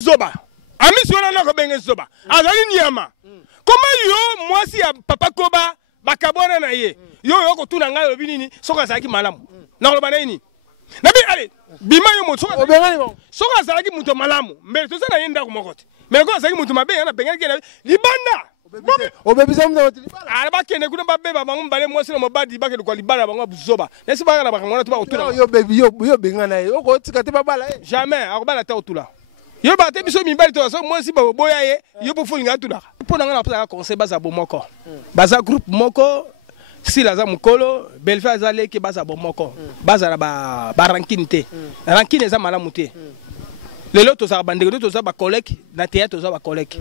Zoba. Ami Siola na ko benga Zoba. Azali nyama. Comment yo moi si ya Papa Koba bakabona na ye. Yo ko tuna ngai obinini soka zaki malamu. Na ko bana ini. Nabi allez, bima yo moto soka benga ni. Soka zaki muto malamu. Mais to sana yenda ko mokote. Mais ko zaki muto mabe na benga ke libanda. Obebisa muto libanda. Araba kene kuna babe ba bangu mbale mwasi na mabadi ba ke ko libanda bangu buzoba. Nesi ba na ba ngona to ba otula. Yo baby yo benga na ye. Ko tikate ba bala ye. Jamais akobala ta otula. Yo ba te biso mibali to so mwasi ba boya ye. Yo po fulinga tula. Pour nga na conseil baza bomoko. Baza groupe moko si la za mukolo belfa za leke baza bomoko. Baza na ba rankinte. Rankine za malamu te. Lelo to za bandeko to za ba collègue na théâtre to za ba collègue.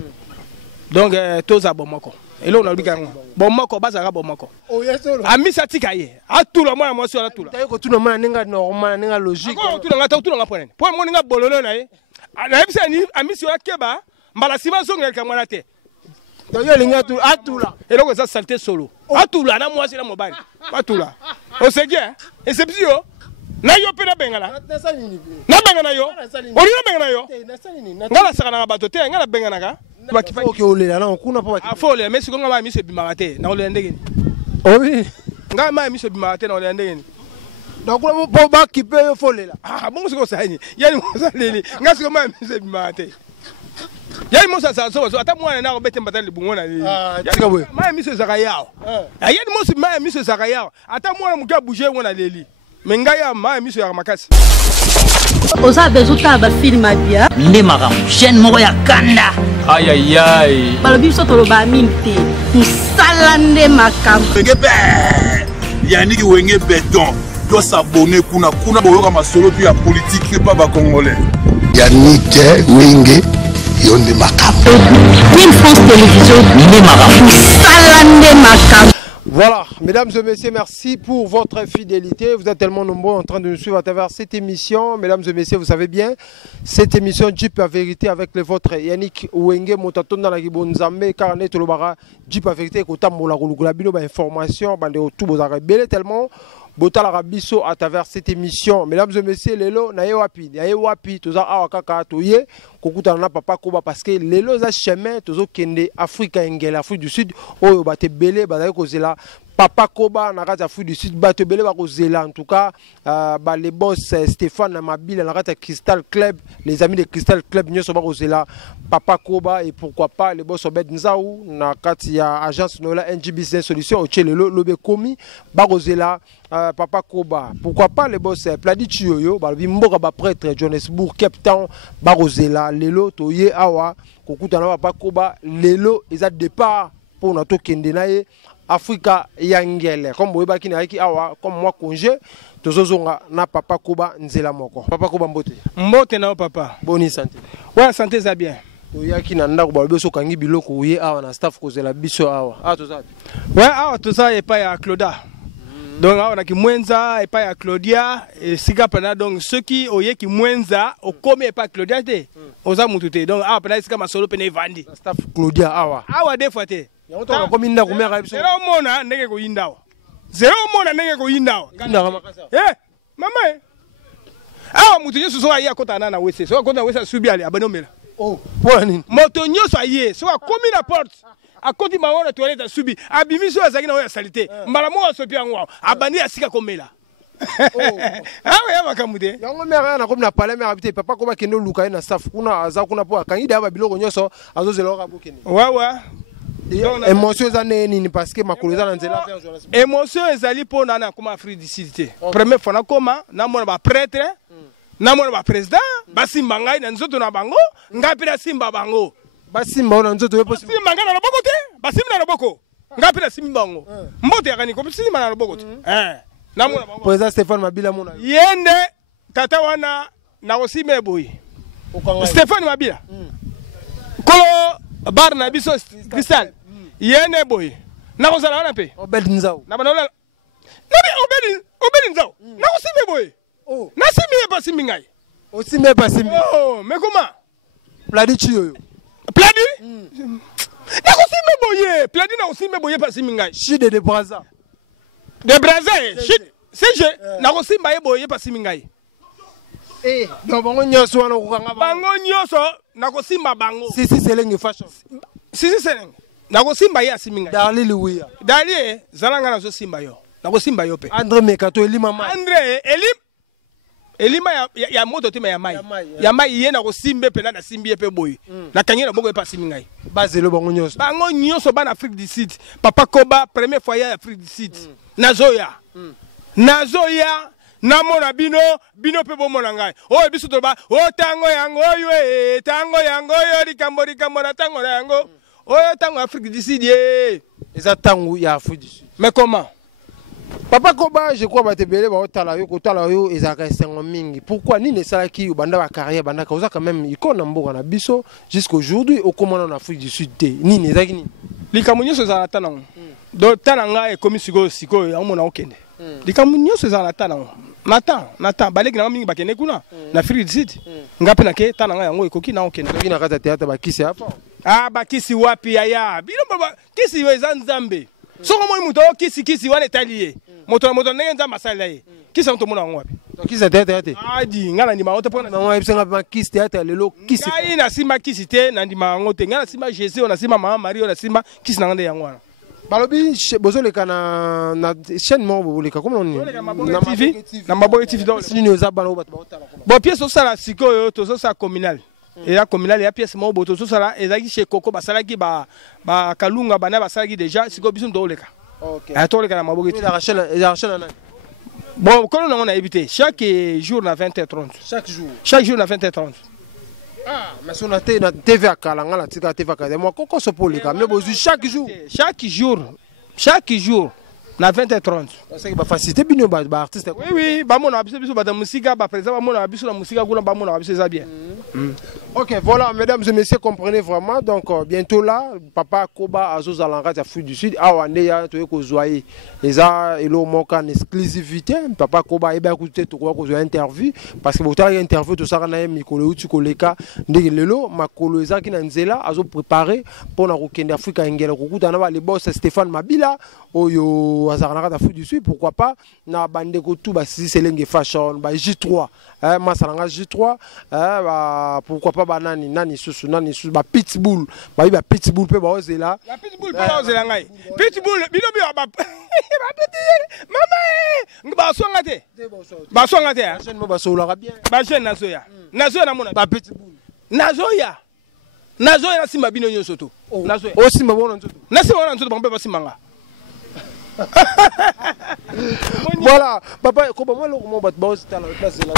Donc to za bomoko. Elo na lubika bomoko baza ga bomoko. Oh yesolo. Ami satika ye. Atula mwana mwasi ala tula. Tayo ko tuna mwana ninga normal ninga logique. Ko tula ngata tula ngapone. Po mo ninga bololo na ye. Na yebisa ni ami si wa keba mbala sima zonga ka mwana te. Yo linga tu atula. Eloko za salté solo. Atula na mwasi na mobali. Atula. O seje, exception. Na yo pena bengana. Na bengana yo. Ori na bengana yo. Ngala saka na bato te, ngala bengana ka. Oke olela na kuna pa. Afole, mais sikonga ba mi se bimagate, na ole ndenge ni. Obi. Ngala ma mi se bimagate na ole ndenge ni. Na kuna po ba kipe yo folela. Ah, bongo siko sani. Yani mo sa leli. Ngasi ko ma mi se bimagate. Yali mo sa so ata mwana na ko bete mbata libungo na leli. Ah, tika we. Ma mi se zaka yao. Yali mo se ma mi se zaka yao. Ata mwana muka bouger ngona leli. Menga ya ma mi se ya makasi. Oza bezuta ba film abia. Nde makamu chaîne moko ya kanda. Aïe aïe aïe. Balobi biso toloba minte. Musalande makamu. Wenge be. Yannick Wenge béton. Doit s'abonner kuna boyoka masolo puis ya politique pas ba congolais. Yannick Wenge yonde makamu. Team France Télévision. Nde makamu. Musalande makamu. Voilà, mesdames et messieurs, merci pour votre fidélité. Vous êtes tellement nombreux en train de nous suivre à travers cette émission. Mesdames et messieurs, vous savez bien, cette émission Jeep à vérité avec le vôtre Yannick Wenge Motaton dans la Gibonzambe, Karane Tolobara, Jeep à vérité, Kotam Mola Bino, information, bande au tout, vous avez belé tellement. Botala Rabiso à travers cette émission. Mesdames et messieurs, Lelo, Naye Wapi, Toza Awakaka, Toye, Kokutana Papa Koba, parce que Lelo, za chemin, Tozo Kende, Afrique Engel, Afrique du Sud, Oyo Bate Bele, Badaye Kozela, Papa Koba, Nagat Afrique du Sud, Bate Bele, Bakozela, en tout cas, les boss Stéphane Mabile, Nagat Crystal Club, les amis de Crystal Club, Nyoso Bakozela, Papa Koba, et pourquoi pas, les boss Obed Nzaou, Nagat, il y a Agence Nola, NG Business Solution, Oche Lelo, Lobe Komi, Bakozela, Papa Koba, pourquoi pas les boss Pladi Chioyo, Mboka ba prêtre Johannesburg, Cape Town, Barozela, Lelo, Toye Awa, Kokutana Papa Koba, Lelo, ils ont départ pour notre Kendenaye, Africa Yangele, comme vous voyez, qui Awa, comme moi congé, Tozozonga na Papa Koba Nzela Moko. Papa Koba Mbote. Mbote na papa. Bonne santé. Ouais, santé ça bien. Toya ki na ndako balobeso kangi biloko uye awa na staff kozela biso awa. Ah toza. Ouais, awa toza et pas ya Claudia. Donc on a qui Mwenza et pas ya Claudia et sika pana donc ceux qui oye qui Mwenza au comme et pas Claudia te oza mutute donc awa pana sika masolo pene vandi Staff Claudia awa. awa des fois te yango to ko minda ko mera biso. zero mona ndenge ko yindawa zero mona ndenge ko yindawa Kinda makasa. mama awa mutu nyoso so ya kota na wese so kota wese subi ali abanomela Oh, pour nini? moto nyoso aye so akomi na porte akoti maona toilette subi abimiso azaki na oya salite mbala mo asopi yango abandi asika komela awa ya makamude yango mera na comme na parler mera habité papa ko ba kendo luka na staff kuna aza kuna po akangi da ba biloko nyoso azozela ka bokeni wawa émotion za nini parce que makolo za na nzela faire journaliste émotion ezali po na kuma Afrique du Sud te première fois na koma na mona ba prêtre na mona ba président basimba ngai na nzoto na bango ngapi na simba bango basimba ona nzoto wepo simba ngai na loboko te basimba na loboko ngapi na simba bango mbote yakani ko simba na loboko te na mona bango président Stéphane Mabila mona yende tata wana na osime boy Stéphane Mabila kolo bar na biso Cristal yene boy na ko sala wana pe Obed Nzao na banola na obedi nzao na ko sime boy oh na sime pas sime ngai aussi mais pas simi oh mais comment Pladi Chioyo Pladi na ko sime boy Pladi na ko sime boy pas sime ngai Chide de Braza de Brazil shit c'est je na ko sime boy pas sime ngai donc bango nyoso wana ko kanga bango nyoso nakosimba bango. Sisi Selenge fashion. Sisi Selenge. Nakosimba ye asiminga. Dali Louia. Dali zalanga nazo simba yo. Nakosimba yo pe. André Mekato Elima Mai. André Elima ya moto te ya mai. Ya mai ye nakosimbe pe na simbi pe boy. Na kanyela moko pa siminga. Bazelo bango nyonso. Bango nyonso ba na Afrique du Sud. Papa Koba premier foyer à Afrique du Sud. Nazoya. Nazoya. Namona bino pe bomona ngai. Oh biso to ba o tango yango yo tango yango yo likambo na tango yango. Oh tango Afrique du Sud ye. Eza tango ya Afrique du Sud. Mais comment? Papa Koba, je crois batebele ba otala yo ezaka sengo mingi. Pourquoi ni ne sala ki banda ba carrière banda ka quand même icône mboka na biso jusqu'aujourd'hui au comment en Afrique du Sud te. Ni ne zaki ni. Likambo nyonso za la tanango. Do tananga e komi siko ya mona okende. Likambo nyonso za la tanango. Natan baleki na mingi bakene kuna na Afrique du Sud. Ngapi na ke tananga yango ekoki na okende. Soki na kata théâtre bakisi hapa. Ah bakisi wapi ya. Bino baba kisi weza nzambe. Soko mo muto kisi wana etaliye. Moto ndenge nzamba masala ye. Kisi nto mona wapi? Kisi théâtre. Adi ngala ndima oto pona. Na mwa ebisenga ba kisi théâtre lelo kisi. Ngai na sima kisi te na ndima ngote. Ngala sima Jésus na sima Mama Marie na sima kisi na ngande yango wana. Balobi bozoleka na chaîne mo boleka comment on na TV na Maboye TV do sini oza balo bato baotala comment bon pièce au sala sikoyo to sa communal et la communal ya pièce mo boto so sala ezaki chez Koko basalaki ba kalunga bana basalaki déjà siko biso ndo oleka. OK a to oleka na Maboye TV la chaîne na bon quand on a évité chaque jour na 20h30 chaque jour na 20h30. Ah, mais si on a TV à Kalanga, la TV à Kalanga, moi, comment se peut les gars? Mais chaque jour, na 20h30. C'est que facilité bien ba artiste. Oui, ba mon abiso biso ba da musique ba présent ba mon abiso la musique kuna ba mon abiso ça bien. OK, voilà mesdames et messieurs, comprenez vraiment donc bientôt là Papa Koba azozalanga ya Afrique du Sud awande ya to ko zoyer eza elo moka en exclusivité Papa Koba eba écouter to ko zo interview parce que bota interview to sara na mikolo uti koleka ndenge lelo makolo eza ki na nzela azo préparer pour na kokende Afrique ngela kokuta na ba le boss Stéphane Mabila oyo azarana Afrique du Sud, pourquoi pas na bande ko tout ba si Selenge fashion ba J3 masalanga J3 pourquoi pas ba nani susu ba Pitbull ba Pitbull pe ba ozela la Pitbull pe ba ozela ngai Pitbull bino bi ba mama ba songa te jeune mo ba sola bien ba jeune nazoya na mona ba Pitbull nazoya na simba bino nyonso to nazoya o simba bona nzoto na simba bona nzoto ba simanga. Voilà, papa, comment le bat boss dans la place de la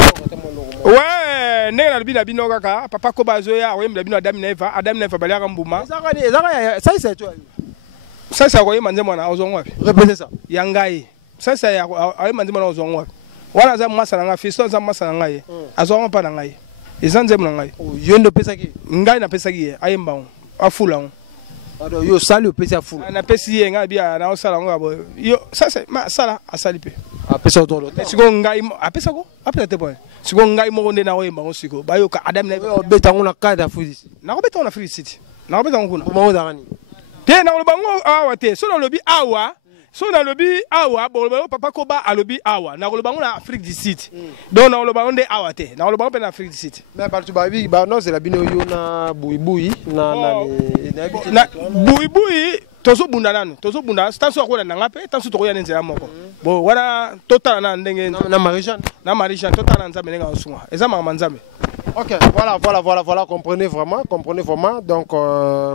ouais, né na bina bino kaka, papa Koba zoya, ouais, mbina bino Adam Neva balia kambuma. Ça c'est toi. Ça quoi manze mwana ozongwa. Répétez ça. Yangai. Ça ya ouais manze mwana ozongwa. Wana za mwasa nga fisto za mwasa ngai. Azongwa pa na ngai. Ezanze mna ngai. Yondo pesa ki. Ngai na pesa ki ayemba on. Afula on. Alors yo sali o pesa fou. Na pesi ye nga bia na osala ngo yo ça c'est ma sala asali pe. Apesa odolo. Siko ngai apesa ko? Apesa te point. Siko ngai mo nde na oyemba ngo siko. Ba yo ka Adam na beta ngona kada fuzisi. Na ko beta na Free City. Na ko beta ngona. Mo ndangani. Te na lo bango awa te. So na lobi awa. So na lobi awa bo Papa Koba alobi awa. Na lo bango na Afrique du Sud. Donc na lo bango nde awa te. Na lo bango pe na Afrique du Sud. Mais ba tu ba bi ba no c'est la bino yo na buibui na buibui tozo bunda nanu tozo bunda tanso ko na ngape tanso to ko ya nzela moko bo wana totala na ndenge na Marie-Jeanne totala na nzambe nga osunga eza mama nzambe. OK, voilà, comprenez vraiment donc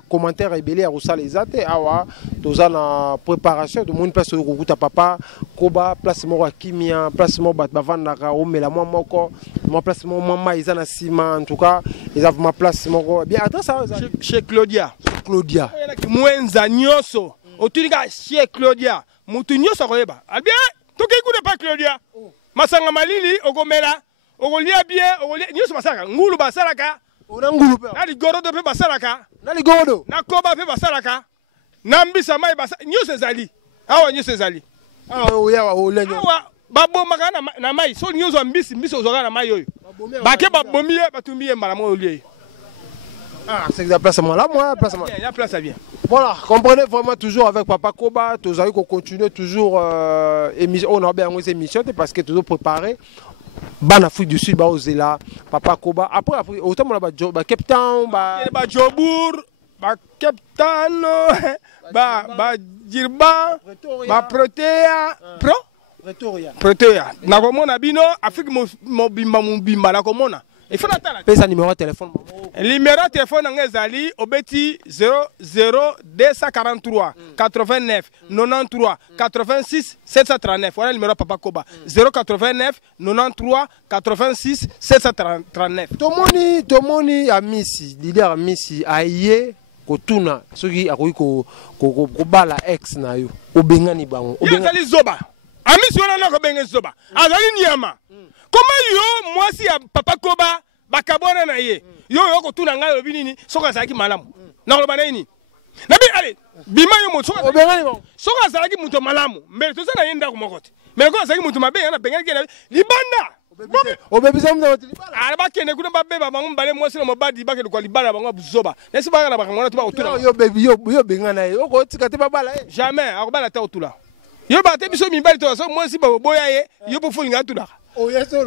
commentaire ebelé à Roussal Ezate awa toza na préparation de mon place ko kuta Papa Koba place moko kimia place moko bat bavandaka omela moko moi place moko mama eza na sima en tout cas ils ont ma place moko bien attends ça chez Claudia mwenza nyoso otunika chez Claudia mutu nyoso koyeba bien toki kude pa Claudia masanga malili ogomela ogolia bien ogolia nyoso basaka ngulu basalaka ona ngulu pe na ligorodo pe basalaka na ligorodo na koba pe basalaka na mbisa mai basa nyoso ezali awa nyoso ezali oya wa olenyo awa babomaka na mai so nyoso mbisi ozoka na mai oyo bake babomie batumie mbala mo olie. Ah, c'est la place là, moi, place moi. Il y a place à bien. Voilà, comprenez vraiment toujours avec Papa Koba, tous allez qu'on continue toujours émission, on a bien une émission parce que toujours préparé Ban Afrique du Sud, Ozela, Papa Koba. Après, autant on a Cape Town, Jobour, Cape Town, Djirba, Protea, Protea. Nakomona bino, Afrique mobimba, nakomona. Il faut l'attendre. Pesa numéro de téléphone. Numéro de téléphone Angezali, Obeti 00243 89 93 86 739. Voilà le numéro de Papa Koba. 089 93 86 739. Tomoni Amisi, leader Amisi, aye kotuna soki akoki ko bala ex na yo. Obengani bango. Obengani zoba. Amisi wana na ko benga zoba. Azali nyama. Comment yo moi si Papa Koba bakabona na ye yo ko tuna ngai obinini soka zaki malamu na ko bana ni na bi ale bima yo moto obengani bon soka zaki muto malamu mais to sana yenda ko mokote mais ko zaki muto mabe na bengani kena libanda obebisa muto libanda ala bakene kuna babe bango mbale moi si na mobadi bakene ko libanda bango buzoba nesi bana bakangona to ba otuna yo baby yo bengana ye ko tikate babala ye jamais akobala ta otula yo ba te biso mibali to so moi si ba boya ye yo po fulinga tula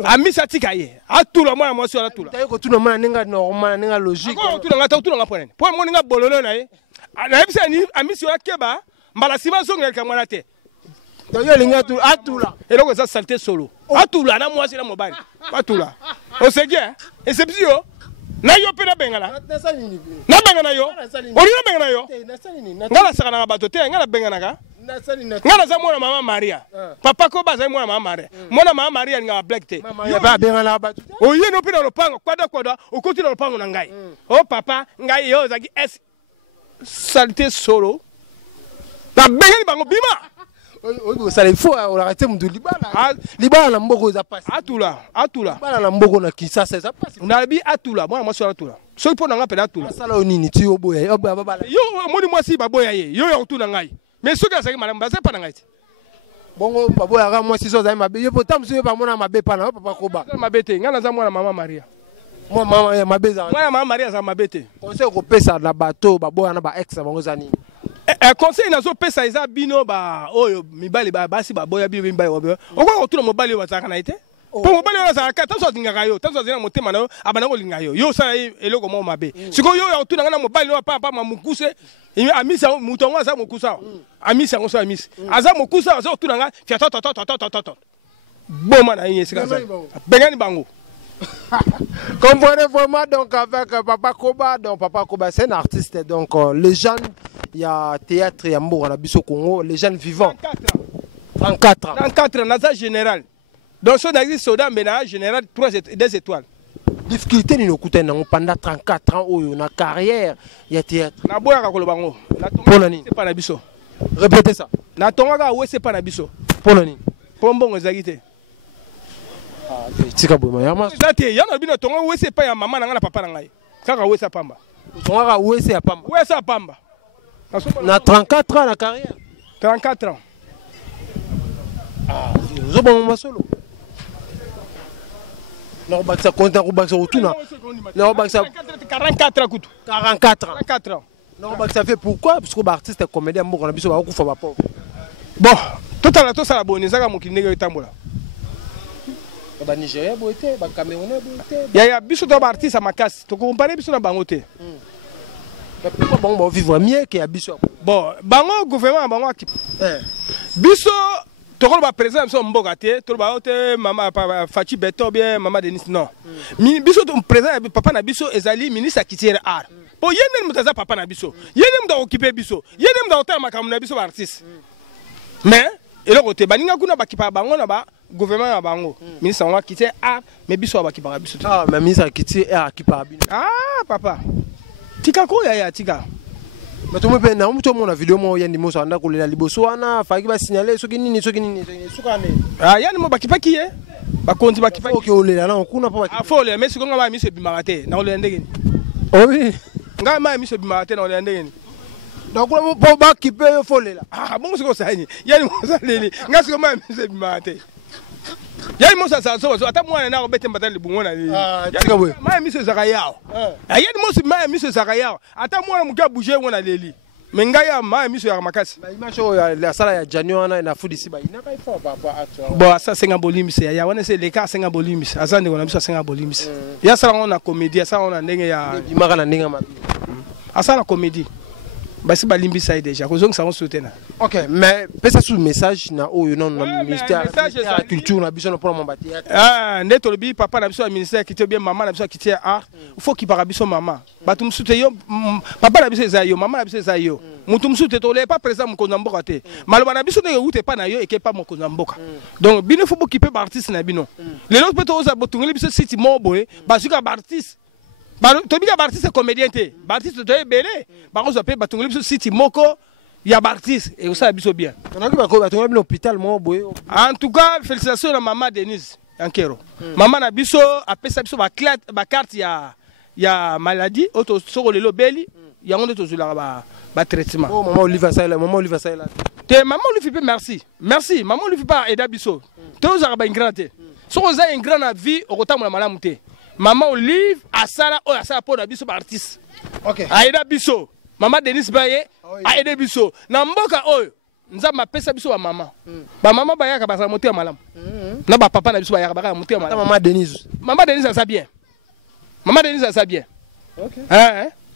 Amisa tikaye atula mwana mwasi ala tula tayo ko tuna mana ninga normal ninga logique ko tula ngata tula ngapone po mo ninga bololo na ye na yebisa ni amisi wa keba mbala siba songa ka mwana te yo linga tu atula eloko za salté solo atula na mwasi na mobali atula o seje exception na yo pena bengana na bengana yo ori na bengana yo ngala saka na bato te ngala bengana ka ngala za mwana mama Maria Papa Koba za mwana mama Maria mwana mama Maria nga black te yo ba bengana bato o ye no pina lopango kwada o kotila lopango na ngai o papa ngai yo zaki es salté solo na bengani bango bima o sala il faut on arrêter mudu libala na mboko za passe atula libala na mboko na Kinshasa za passe on a bi atula mwana mwasi atula so ipo na nga pela atula sala onini ti oboya babala yo moni mwasi baboya ye yo ya otuna ngai mais soki azaki malamu baza pa na ngai te bongo baboya ka mwasi so za mabe yo potam so yo pa mona mabe pa na Papa Koba mabe te ngana za mwana mama Maria mwana mabe za mwana mama Maria za mabe te conseil ko pesa na bato baboya na ba ex bango za nini conseil nazo pesa eza bino ba oyo mibali ba basi baboya bino mibali obo okwa otuna mobali bazaka na ite po mobali wana za ka tanso tingaka yo tanso zina motema na yo abana ko linga yo sala eloko mo mabe siko yo ya otuna ngana mobali no papa mamukuse amisa mutongo za mukusa amisa ngo so amisa aza mukusa aza otuna nga fia to boma na yesi kaza bengani bango. Comprenez vraiment donc avec Papa Koba, donc Papa Koba c'est un artiste donc les jeunes il y a théâtre il y a Mbour na biso Congo les jeunes vivants 34 ans naza général donc son existe soda mena général 2 étoiles difficulté ni nokutana pendant 34 ans oyo na carrière il y a théâtre na boya ka koloba ngo pona nini c'est pas na biso répétez ça na tonga we c'est pas na biso pona nini pombongo ezagite tika bomo yama zate yana bino tonga we c'est pas ya mama na ngana papa na ngai kaka we sa pamba tonga we c'est ya pamba we sa pamba na 34 ans la carrière 34 ans zo bon masolo non baksa konta ko baksa otuna non baksa 44 kutu 44 ans non baksa fait pourquoi parce que ba artiste comédien mboko na biso ba kufa ba pauvre bon totala to sala boni zaka mokindenge yotambola ba Nigeria boité ba Camerounais boité ya biso to ba artiste makasi to comparer biso na bango te pourquoi bango ba vivre mieux que ya biso bon bango gouvernement bango biso tokolo ba président biso mboka te to ba te mama Fachi Beto bien mama Denis non biso to président papa na biso ezali ministre akitiere art po yene mutaza papa na biso yene mda occuper biso yene mda otama makamu na biso ba artiste mais eloko te baninga kuna bakipa bango na ba gouvernement na bango ministre on akitiere art mais biso bakipa biso mais ministre akitiere art akipa bino papa tika ko ya tika mais tout me na muto mona vidéo mo yandi mo sanda ko lela liboso wana faki ba signaler soki nini sukane yani mo bakipaki ye bakonzi bakipaki OK olela na kuna pa bakipaki fo le mais siko ngaba miso bimagate na olela ndenge oui ngaba miso bimagate na olela ndenge donc po bakipe yo fo lela bongo siko sani yani mo saleli ngasiko ma miso bimagate yani mo sa so ata mwana na ko bete mbata libungo na li tika boye ma miso zaka yao yani mo si ma miso zaka yao ata mwana muka bouger ngona leli mais ngai ya ma miso ya makasi ba image la sala ya janio na fudisi ba ina kai fort papa acteur bon ça senga bolimis ya wana c'est les cas senga bolimis azande kona biso senga bolimis ya sala on a comédie ça on a ndenge ya bimaka na ndenge mabi asala comédie basi balimbisa déjà kozong ça on soutenir. OK, mais pesa sous message na oyo non na ministère de la culture na biso na pour mon théâtre. Ah, neto lobi papa na biso na ministère qui bien maman na biso qui tient art. Il faut qu'il para biso maman. Batum soute yo papa na biso ezayo, maman na biso ezayo. Mutum soute to le pas présent mon mboka te. Maloba na biso ne ute pas na yo et que pas mon mboka. Donc bino faut qui peut artiste na bino. Les autres peut oza botungeli biso site mo boye, basuka artiste. Tobika artiste comédien te. Artiste to belé. Ba ko zape batungeli biso site moko. Il y a Bartis et ça biso bien. On a vu l'hôpital mo boye. En tout cas, félicitations à maman Denise Ankero. Maman na biso après ça biso ba carte ya maladie auto soko lelo beli ya ngondo tozula ba traitement. Oh maman Oliva ça là, maman Oliva ça là. Te maman Oliva merci. Merci, maman Oliva pas aider biso. Te oza ba ingrate. Soko za un grand na vie au kotamu na malamu te. Maman Olive asala o asala po na biso ba artiste. OK. Aida biso. Maman Denise Baye a aidé biso. Na mboka oyo nzamba pesa biso ba maman. Ba maman bayaka ba monter malamu. Na ba papa na biso bayaka ba monter malamu. Maman Denise. Maman Denise ça bien. Maman Denise ça bien. OK.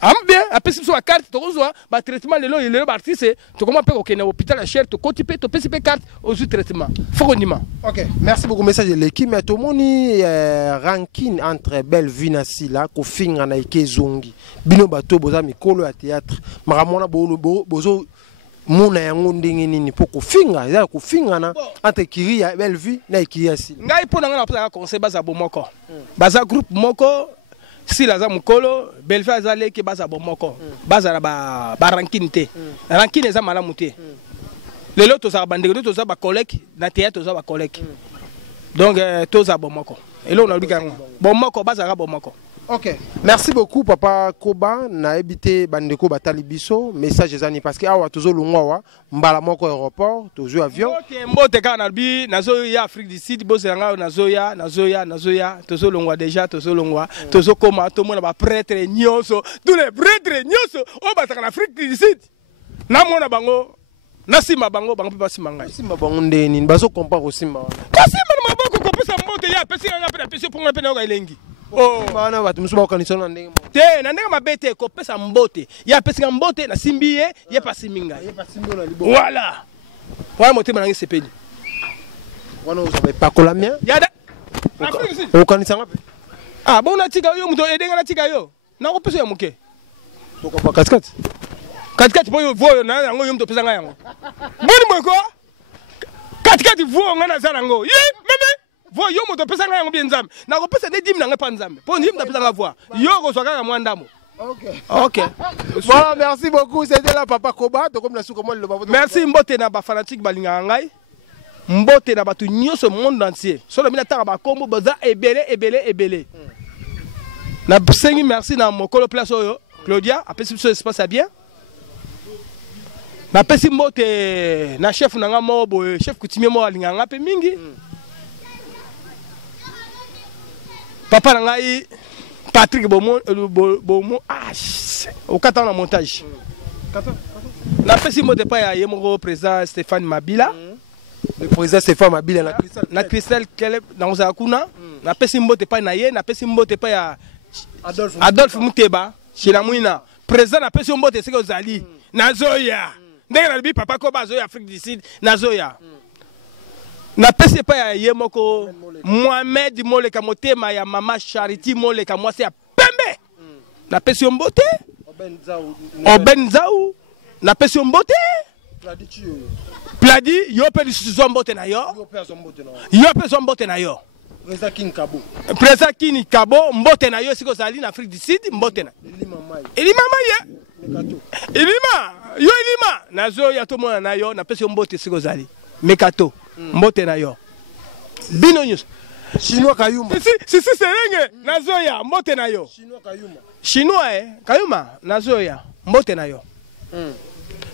Am bien a pesa biso ba carte to kozwa ba traitement lelo ba artiste to comment pe ko kena hôpital à cher to kotipe to pesa carte au traitement. Faut qu'on y ma. OK. Merci beaucoup message de l'équipe mais tout moni ranking entre Bellevue na Sila ko finga na ikezongi. Bino bato boza mikolo ya théâtre. Makamona bozo mona yango ndenge nini po ko finga, ya ko finga na entre Kiri ya Bellevue na Kiri ya Sila. Ngai po na ngala conseil baza bomoko. Baza groupe moko Sila za mukolo, Bellevue za leki baza bomoko. Baza na ba ranking te. Ranking eza malamu te. Lelo to za bandeko to za ba collègue na théâtre to za ba collègue. Donc to za bomoko. Et là on a lu gango. Bomoko baza ga bomoko. OK. Merci beaucoup papa Koba na ebité bandeko batali biso message ezani parce que awa tozo longwa mbala moko aéroport tozo avion. OK, mbote kana bi nazo ya Afrique du Sud bozanga nazo ya tozo longwa déjà tozo longwa tozo koma to mona ba prêtre nyonso tous les prêtres nyonso o bataka na Afrique du Sud. Na mona bango nasima bango bango pe basima ngai. Simba bango ndeni bazo compare au simba. Kasima na maboko ko pesa mbote ya pesa nga pe pesa pour nga pe na ga elengi. Oh, bana watu musuba kanisa na ndenge mo. Te na ndenge mabete ko pesa mbote. Ya pesa mbote na simbiye, ye pa siminga. Ye pa simbo na libo. Voilà. Voilà motema na sepeli. Wana usabe pakola mien. Ya da. O kanisa ngapi? Ah, bon na tika yo muto edenga na tika yo. Na ko pesa ya muke. To ko pa kaskat. Kaskat po yo voyo na yango yo muto pesa nga yango. Boni mweko. Kaskat voyo nga na zala ngo. Ye, meme. Vo yo moto pesa nga yango bien nzambe. Na ko pesa ne dim na nga pa nzambe. Po ndim ta pesa nga voix. Yo ko soka ka mwandamo. OK. OK. Voilà, merci beaucoup. C'était là papa Koba. Donc comme la sou comment le baba. Merci mbote na ba fanatique balinga ngai. Mbote na batu nyonso monde entier. So na mina tanga ba kombo boza ebele. Na sengi merci na mokolo place oyo. Claudia, apesi biso espace bien. Na pesi mbote na chef na nga mo boye, chef coutumier mo alinga nga pe mingi. Papa na ngai Patrick Bomo au kata na montage. Na pesi mbote pa ya yemoko président Stéphane Mabila. Le président Stéphane Mabila na Christelle Keleb na oza kuna. Na pesi mbote pa na ye, na pesi mbote pa ya Adolphe Muteba, chez la Mouina. Président na pesi mbote seko zali. Nazoya. Ndenge na bi papa ko bazoya Afrique du Sud, nazoya. Na pesi pa ya yemoko Mohamed Moleka motema ya mama Charity Moleka mwasi ya pembe. Na pesi mbote Obenzaou. Na pesi mbote Pladi yo pe lisuzo mbote na yo. Yo pe mbote na yo. Président Kini Kabo mbote na yo siko zali na Afrique du Sud mbote na. Elima maye. Elima yo elima nazo ya to mona na yo na pesi mbote siko zali. Mekato mbote na yo. Bino nyos. Chinois Kayuma. Si serenge nazoya mbote na yo. Chinois Kayuma nazoya mbote na yo.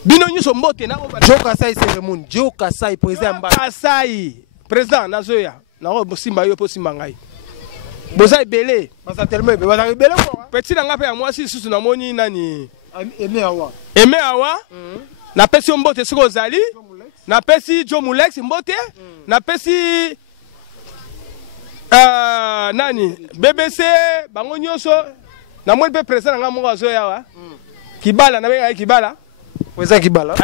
Bino nyos mbote na Joka Sai cérémonie. Joka Sai président Mba. Kasai président nazoya. Na ro simba yo po simba ngai. Boza ebele. Basa tellement ebe basa ebele quoi. Petit na nga pe ya mwasi susu na moni nani. Aimé Awa. Na pesi mbote siko zali. Na pesi Joe Mulex mbote. Na pesi nani BBC bango nyonso na moni pe président nga mongo azoya wa. Kibala na benga Kibala. Weza Kibala.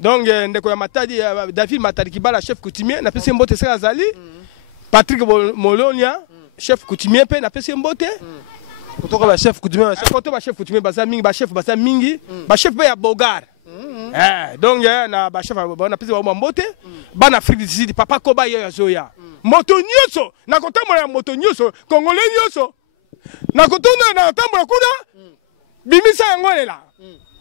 Donc ndeko ya Matadi David Matadi Kibala chef coutumier na pesi mbote sika zali. Patrick Molonia chef coutumier pe na pesi mbote. Kotoka ba chef coutumier. Kotoka ba chef coutumier baza mingi ba chef baza mingi. Ba chef pe ya Bogar. Donc na ba chef na pesi ba mbote. Ba na Afrique du Sud papa Koba yo azoya. Moto nyonso na kotambola ya moto nyonso congolais nyonso. Na kotonda na tambola kuna. Bimisa yango lela.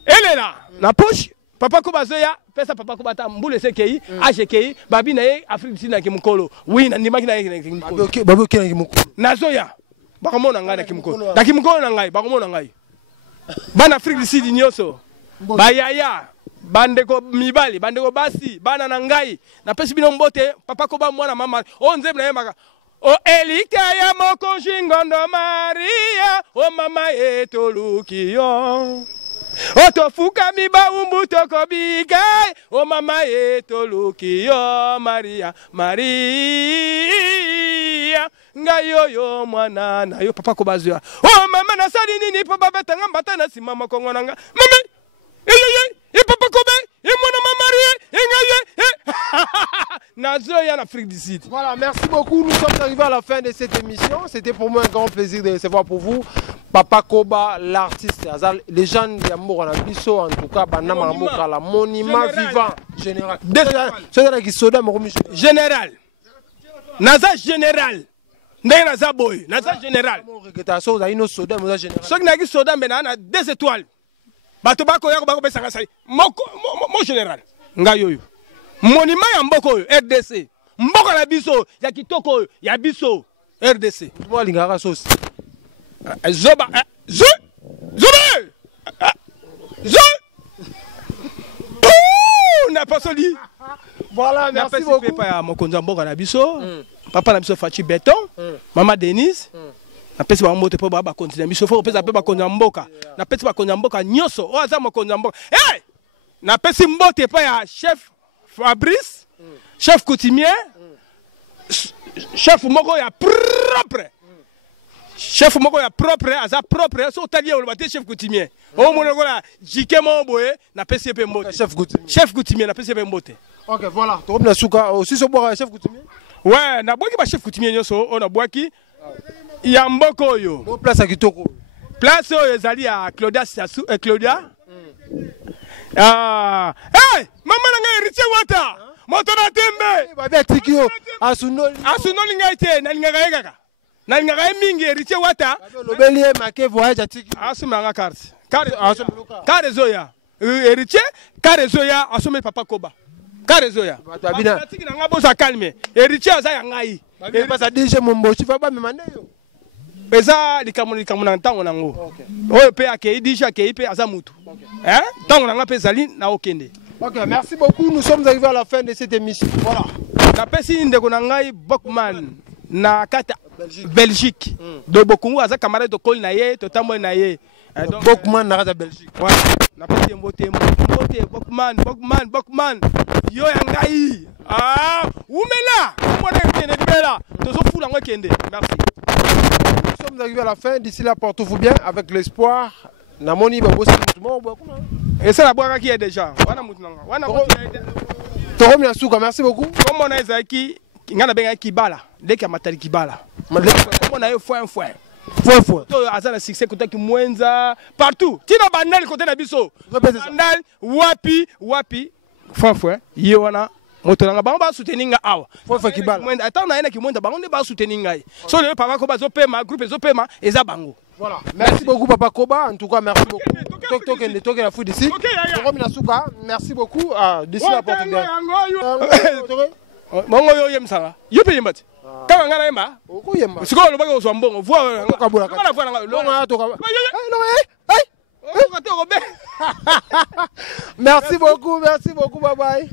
Elela na poche papa Koba azoya pesa papa Koba ta mbule sekei AGKI babi na ye Afrique du Sud na kimukolo. Oui na ndimaki na ye kimukolo. Babi okena kimukolo. Nazoya. Bakamona ngai na kimukolo. Na kimukolo na ngai bakamona ngai. Bana Afrique du Sud nyonso. Bayaya bandeko mibali bandeko basi bana na ngai na pesi bino mbote papa Koba mwana mama o nzembe na ye maka o elika ya mokonzi ngondo Maria o mama yetu lukiyo o tofuka miba umbu toko bigai o mama yetu lukiyo Maria Maria ngayo yo mwana na yo papa Koba zoya o mama na sali nini po babeta ngambata na sima makongo nanga mama et papa Koba, et mon maman mariée, et Nazoya en Afrique du Sud. Voilà, merci beaucoup. Nous sommes arrivés à la fin de cette émission. C'était pour moi un grand plaisir de recevoir pour vous Papa Koba, l'artiste, les gens de Yamour en Abisso, en tout cas, Banama Amoka, la monument vivant général. Général. Naza général. Naza boy. Naza général. Ceux qui n'ont soda, mais on a 2 étoiles. Batobako yako bako pesa ngasai. Mon général. Ngayoyo. Monument ya mboko RDC. Mboko na biso ya kitoko ya biso RDC. Moi lingara sauce. Zoba Zoba n'a pas soli. Voilà, merci beaucoup. Papa mokonza mboko na biso. Papa na biso Fachi Béton. Maman Denise. Na pesi ba mbote po ba continue biso fo pesa pe ba konza mboka na pesi ba konza mboka nyoso o aza mo konza mboka hey na pesi mbote pa ya chef Fabrice chef coutumier chef moko ya propre chef moko ya propre aza propre so tali o bate chef coutumier o mo ngola jikemo boye na pesi pe mbote chef coutumier na pesi pe mbote. OK, voilà, to na suka aussi so boka chef coutumier ouais na boki ba chef coutumier nyoso on a boki ya mboko yo. Bon place à kitoko. Place oyo ezali ya Claudia Sassou Claudia. Hey, mama na ngai Richie Wata. Moto na tembe. Babe tikio asunoli. Asunoli ngai te na linga kaka. Na linga mingi Richie Wata. Lobeli make voyage tiki. Asuma nga carte. Carte zoya. Richie carte zoya asome papa Koba. Carte zoya. Babina tiki na nga bosa calme. Richie aza ya ngai. Babina basa DJ Mombo chifa ba memane yo. Pesa likamuna ntango nango. Oyo pe akei disha akei pe aza mutu. Hein? Tango nanga pe zali na okende. OK, merci beaucoup. Nous sommes arrivés à la fin de cette émission. Voilà. Na pesi ndeko na ngai Bokman na kata Belgique. Do Bokungu aza camarade de Col na ye, to tambo na ye. Bokman na kata Belgique. Ouais. Na pesi mbote Bokman. Yo ya ngai. Umela. Mwana kende bela. Tozo fula ngo kende. Merci. Nous sommes arrivés à la fin. D'ici là, portez-vous bien avec l'espoir. Namoni babos et ça la boire qui est déjà. Merci beaucoup. Comme on a Zaki, ngana benga Kibala, dès qu'il matali Kibala. Comme on a eu foi. To azala succès côté ki mwenza partout. Tina bandal côté na biso. Bandal wapi. Foi. Yona moto nga bango ba soutenir nga awa. Foi Kibala. Mwenda ata na ena ki mwenda bango ne ba soutenir ngai. So le papa ko ba zo pema groupe zo pema eza bango. Voilà. Merci beaucoup Papa Koba. En tout cas, merci beaucoup. Toke la foule d'ici. Merci beaucoup. D'ici la porte bien. Mongo yo yemsanga. Yope yembati. Kama ngana yemba. Okuyemba. Siko lo bako zwambongo. Voix kabula. Kama voix nga. Longa toka. Merci beaucoup. Bye bye.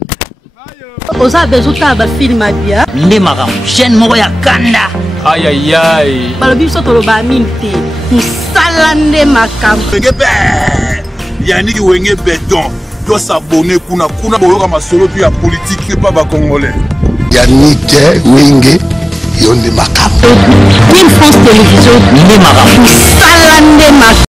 Oza bezuta ba film abia. Nde makambo chaîne moko ya kanda. Aïe aïe aïe. Balobi biso toloba mingi te. Musala nde makambo. Yannick Wenge Béton doit s'abonner kuna boyoka masolo puis ya politique pas ba congolais. Yannick Wenge yonde makambo. Une France Télévision, salande makambo.